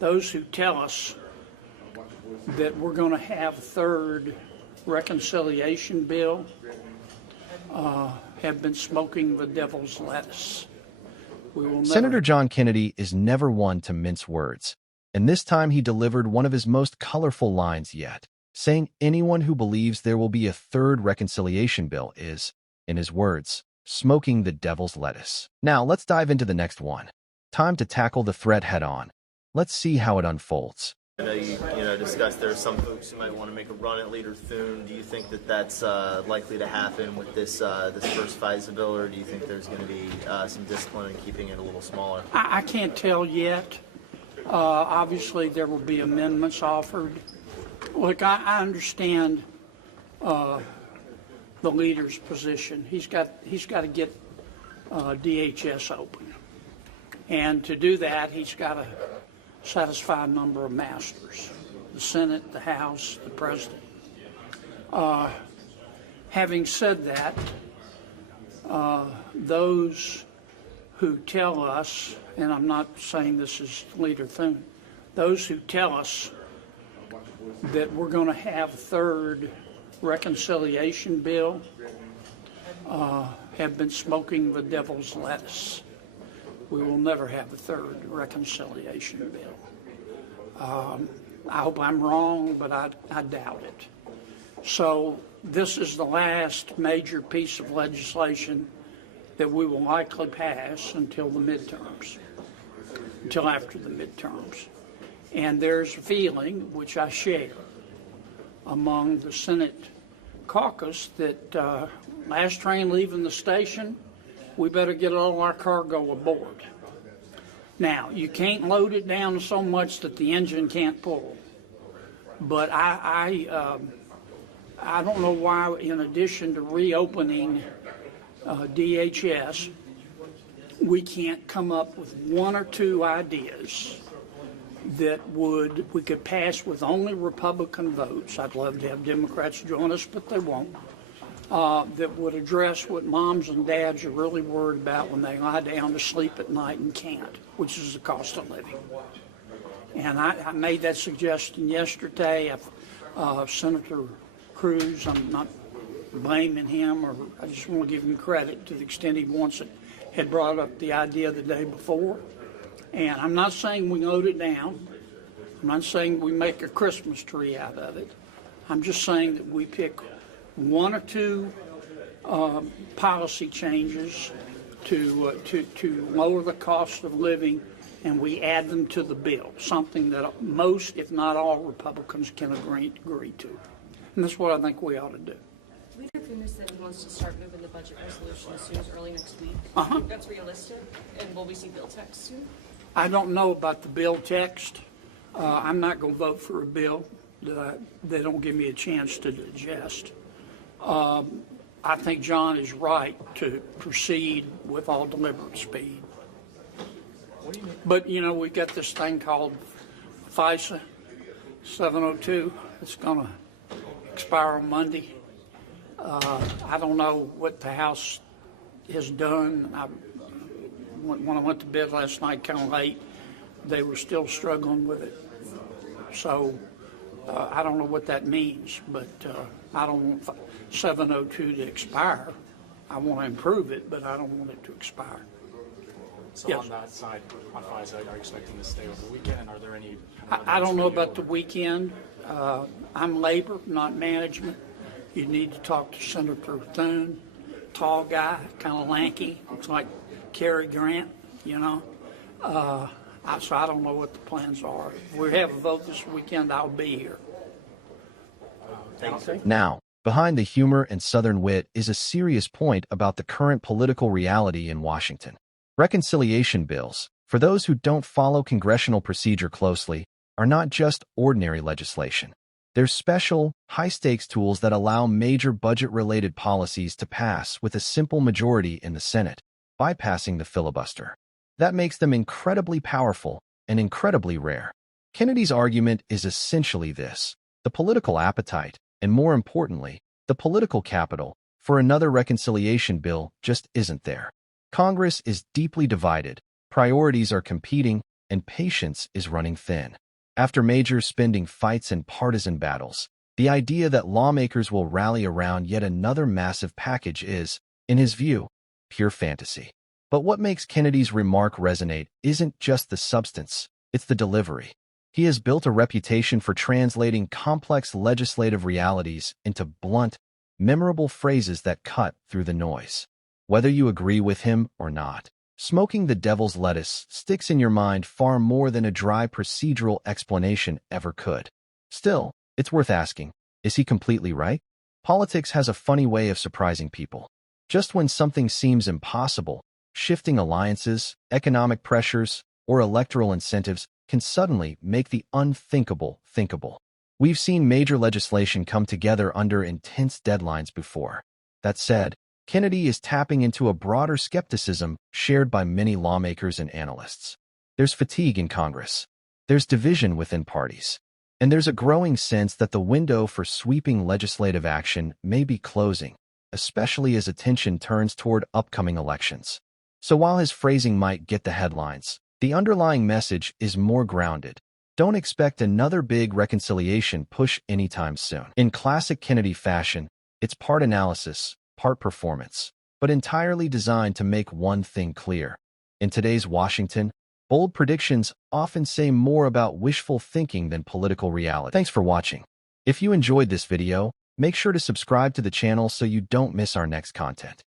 those who tell us that we're going to have a third reconciliation bill have been smoking the devil's lettuce. Senator John Kennedy is never one to mince words, and this time he delivered one of his most colorful lines yet, saying anyone who believes there will be a third reconciliation bill is, in his words, smoking the devil's lettuce. Now let's dive into the next one. Time to tackle the threat head-on. Let's see how it unfolds. I know you discussed there are some folks who might want to make a run at Leader Thune. Do you think that that's likely to happen with this first FISA bill, or do you think there's going to be some discipline in keeping it a little smaller? I can't tell yet. Obviously, there will be amendments offered. Look, I understand the leader's position. He's got to get DHS open, and to do that, he's got to satisfy a number of masters: the Senate, the House, the President. Having said that, those who tell us, and I'm not saying this is Leader Thune, those who tell us that we're going to have a third reconciliation bill have been smoking the devil's lettuce. We will never have a third reconciliation bill. I hope I'm wrong, but I doubt it. So this is the last major piece of legislation that we will likely pass until the midterms, until after the midterms. And there's a feeling, which I share, among the Senate caucus that last train leaving the station, we better get all our cargo aboard. Now, you can't load it down so much that the engine can't pull. But I don't know why, in addition to reopening DHS, we can't come up with one or two ideas that we could pass with only Republican votes. I'd love to have Democrats join us, but they won't. That would address what moms and dads are really worried about when they lie down to sleep at night and can't, which is the cost of living. And I made that suggestion yesterday. Senator Cruz, I'm not blaming him, or I just want to give him credit to the extent he wants it, had brought up the idea the day before. And I'm not saying we load it down. I'm not saying we make a Christmas tree out of it. I'm just saying that we pick one or two policy changes to lower the cost of living, and we add them to the bill, something that most, if not all, Republicans can agree to. And that's what I think we ought to do. Leader Thune said he wants to start moving the budget resolution as soon as early next week. Uh-huh. Do you think that's realistic? And will we see bill text soon? I don't know about the bill text. I'm not going to vote for a bill that they don't give me a chance to digest. I think John is right to proceed with all deliberate speed. But, we've got this thing called FISA 702. It's going to expire on Monday. I don't know what the House has done. When I went to bed last night kind of late, they were still struggling with it. So I don't know what that means, but I don't want 702 to expire. I want to improve it, but I don't want it to expire. So yes. On that side, on FISA, are you expecting to stay over the weekend? Are there any? I don't know about the weekend. I'm labor, not management. You need to talk to Senator Thune, tall guy, kind of lanky, looks like Cary Grant, So I don't know what the plans are. If we have a vote this weekend, I'll be here. Now, behind the humor and Southern wit is a serious point about the current political reality in Washington. Reconciliation bills, for those who don't follow congressional procedure closely, are not just ordinary legislation. They're special, high-stakes tools that allow major budget-related policies to pass with a simple majority in the Senate, bypassing the filibuster. That makes them incredibly powerful and incredibly rare. Kennedy's argument is essentially this: the political appetite, and more importantly, the political capital, for another reconciliation bill just isn't there. Congress is deeply divided, priorities are competing, and patience is running thin. After major spending fights and partisan battles, the idea that lawmakers will rally around yet another massive package is, in his view, pure fantasy. But what makes Kennedy's remark resonate isn't just the substance, it's the delivery. He has built a reputation for translating complex legislative realities into blunt, memorable phrases that cut through the noise. Whether you agree with him or not, smoking the devil's lettuce sticks in your mind far more than a dry procedural explanation ever could. Still, it's worth asking, is he completely right? Politics has a funny way of surprising people. Just when something seems impossible, shifting alliances, economic pressures, or electoral incentives can suddenly make the unthinkable thinkable. We've seen major legislation come together under intense deadlines before. That said, Kennedy is tapping into a broader skepticism shared by many lawmakers and analysts. There's fatigue in Congress. There's division within parties. And there's a growing sense that the window for sweeping legislative action may be closing, especially as attention turns toward upcoming elections. So while his phrasing might get the headlines, the underlying message is more grounded. Don't expect another big reconciliation push anytime soon. In classic Kennedy fashion, it's part analysis, part performance, but entirely designed to make one thing clear. In today's Washington, bold predictions often say more about wishful thinking than political reality. Thanks for watching. If you enjoyed this video, make sure to subscribe to the channel so you don't miss our next content.